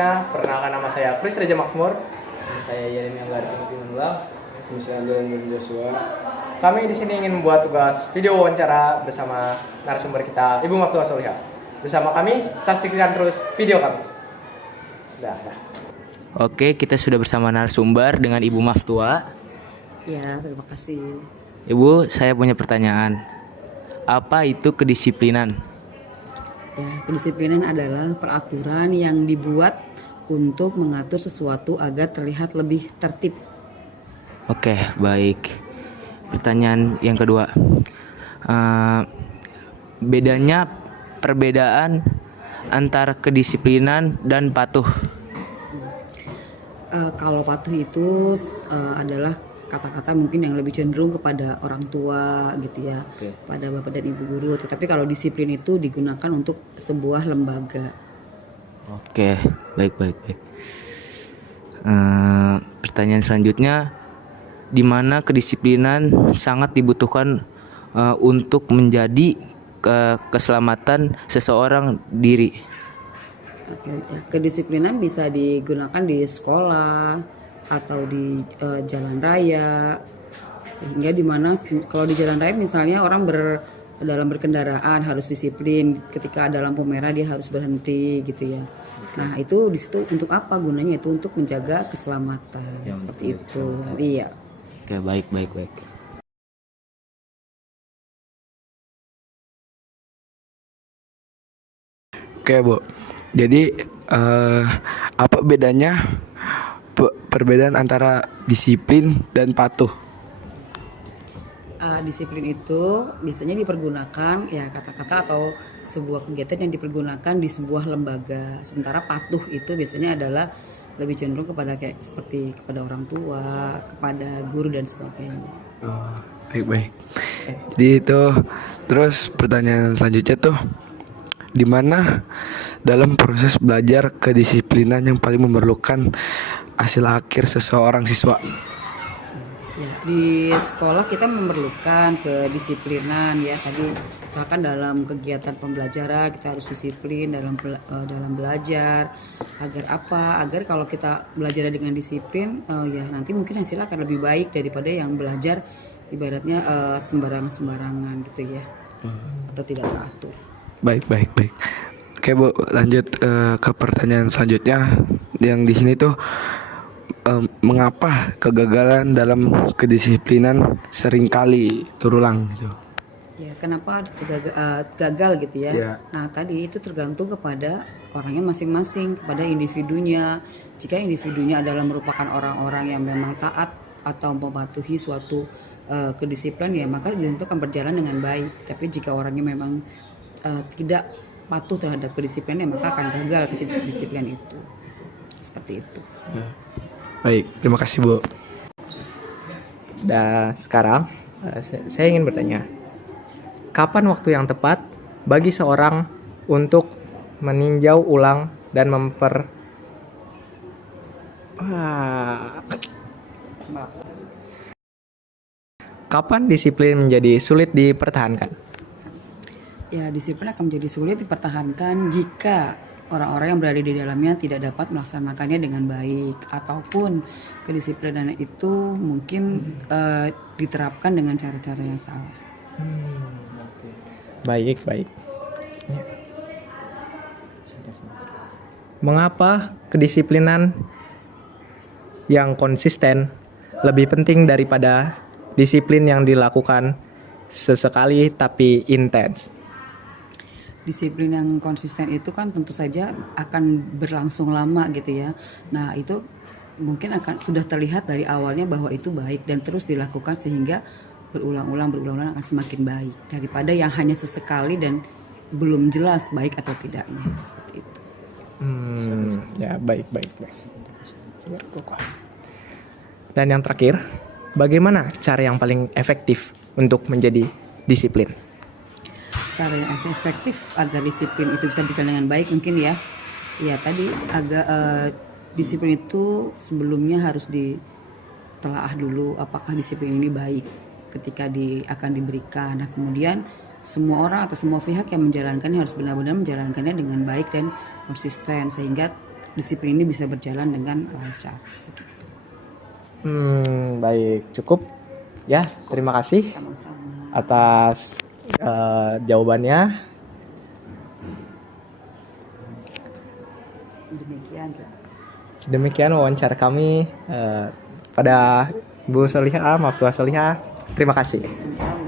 semuanya, perkenalkan nama saya Chris Reja Maksmur. Saya Yeremia Anggar Timothy. Saya Andrew Joshua. Kami di sini ingin membuat tugas video wawancara bersama narasumber kita, Ibu Maftua Solihah. Bersama kami, saksikan terus video kami. Dah. Oke, kita sudah bersama narasumber dengan Ibu Maftua. Ya, terima kasih. Ibu, saya punya pertanyaan. Apa itu kedisiplinan? Ya, kedisiplinan adalah peraturan yang dibuat untuk mengatur sesuatu agar terlihat lebih tertib. Oke, baik. Pertanyaan yang kedua. Perbedaan antara kedisiplinan dan patuh. Kalau patuh itu adalah kata-kata mungkin yang lebih cenderung kepada orang tua gitu ya, pada bapak dan ibu guru. Tetapi kalau disiplin itu digunakan untuk sebuah lembaga. Oke, baik. Pertanyaan selanjutnya, di mana kedisiplinan sangat dibutuhkan untuk menjadi keselamatan seseorang diri. Oke, ya, kedisiplinan bisa digunakan di sekolah atau di jalan raya, sehingga dimana kalau di jalan raya misalnya orang dalam berkendaraan harus disiplin, ketika ada lampu merah dia harus berhenti gitu ya. Nah itu di situ untuk apa gunanya? Itu untuk menjaga keselamatan seperti itu. Iya. Oke, baik. Oke Bu, jadi apa bedanya perbedaan antara disiplin dan patuh? Disiplin itu biasanya dipergunakan ya kata-kata atau sebuah kegiatan yang dipergunakan di sebuah lembaga. Sementara patuh itu biasanya adalah lebih cenderung kepada kayak seperti kepada orang tua, kepada guru dan sebagainya. Oh, baik. Jadi itu terus pertanyaan selanjutnya tuh, di mana dalam proses belajar kedisiplinan yang paling memerlukan hasil akhir seseorang siswa? Ya, di sekolah kita memerlukan kedisiplinan ya tadi misalkan dalam kegiatan pembelajaran kita harus disiplin dalam belajar agar apa? Agar kalau kita belajar dengan disiplin ya nanti mungkin hasilnya akan lebih baik daripada yang belajar ibaratnya sembarangan gitu ya atau tidak teratur. Baik. Oke Bu, lanjut ke pertanyaan selanjutnya yang di sini tuh, mengapa kegagalan dalam kedisiplinan seringkali terulang gitu? Ya, kenapa gagal gitu ya? Ya. Nah, tadi itu tergantung kepada orangnya masing-masing, kepada individunya. Jika individunya adalah merupakan orang-orang yang memang taat atau mematuhi suatu kedisiplinan ya, maka itu akan berjalan dengan baik. Tapi jika orangnya memang tidak patuh terhadap kedisiplinan, maka akan gagal kedisiplinan itu. Seperti itu. Ya. Baik, terima kasih Bu. Dan sekarang saya ingin bertanya, kapan waktu yang tepat bagi seorang untuk meninjau ulang dan kapan disiplin menjadi sulit dipertahankan? Ya, disiplin akan menjadi sulit dipertahankan jika orang-orang yang berada di dalamnya tidak dapat melaksanakannya dengan baik ataupun kedisiplinan itu mungkin diterapkan dengan cara-cara yang salah. Baik. Mengapa kedisiplinan yang konsisten lebih penting daripada disiplin yang dilakukan sesekali tapi intens? Disiplin yang konsisten itu kan tentu saja akan berlangsung lama gitu ya. Nah itu mungkin akan sudah terlihat dari awalnya bahwa itu baik dan terus dilakukan sehingga berulang-ulang akan semakin baik daripada yang hanya sesekali dan belum jelas baik atau tidaknya seperti itu. Ya baik. Dan yang terakhir, bagaimana cara yang paling efektif untuk menjadi disiplin? Cara yang efektif agar disiplin itu bisa berjalan dengan baik mungkin ya tadi agak disiplin itu sebelumnya harus ditelaah dulu apakah disiplin ini baik ketika akan diberikan. Nah kemudian semua orang atau semua pihak yang menjalankannya harus benar-benar menjalankannya dengan baik dan konsisten sehingga disiplin ini bisa berjalan dengan lancar. Baik, cukup ya. Terima kasih Sama-sama. atas jawabannya. Demikian wawancara kami pada Bu Solihah, Maftuah Solihah. Terima kasih. Sama-sama.